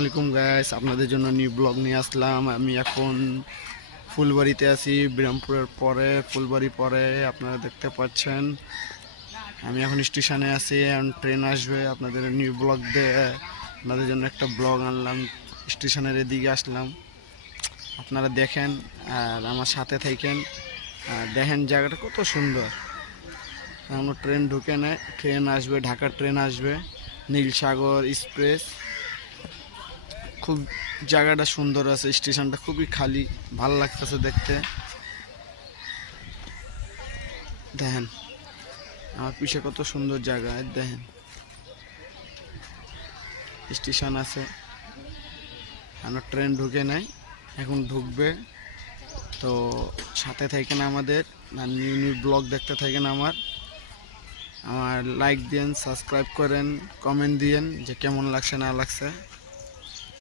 আসসালামাইকুম গাইস, আপনাদের জন্য নিউ ব্লগ নিয়ে আসলাম। আমি এখন ফুলবাড়িতে আছি, বিরামপুরের পরে ফুলবাড়ি পরে আপনারা দেখতে পাচ্ছেন। আমি এখন স্টেশনে আছি, এখন ট্রেন আসবে। আপনাদের নিউ ব্লগ দিয়ে আপনাদের জন্য একটা ব্লগ আনলাম। স্টেশনের এদিকে আসলাম, আপনারা দেখেন আর আমার সাথে থাকেন। দেখেন জায়গাটা কত সুন্দর। এখনো ট্রেন ঢুকে নেয়, ট্রেন আসবে, ঢাকার ট্রেন আসবে, নীলসাগর এক্সপ্রেস। খুব জায়গাটা সুন্দর আছে, স্টেশনটা খুবই খালি, ভালো লাগতেছে দেখতে। দেখেন আমার পিছে কত সুন্দর জায়গা, দেখেন স্টেশন আছে। আমার ট্রেন ঢুকে নাই, এখন ঢুকবে। তো সাথে থাকেন আমাদের, নিউ নিউ ব্লগ দেখতে থাকেন। আমার লাইক দিন, সাবস্ক্রাইব করেন, কমেন্ট দিয়েন যে কেমন লাগছে না লাগছে।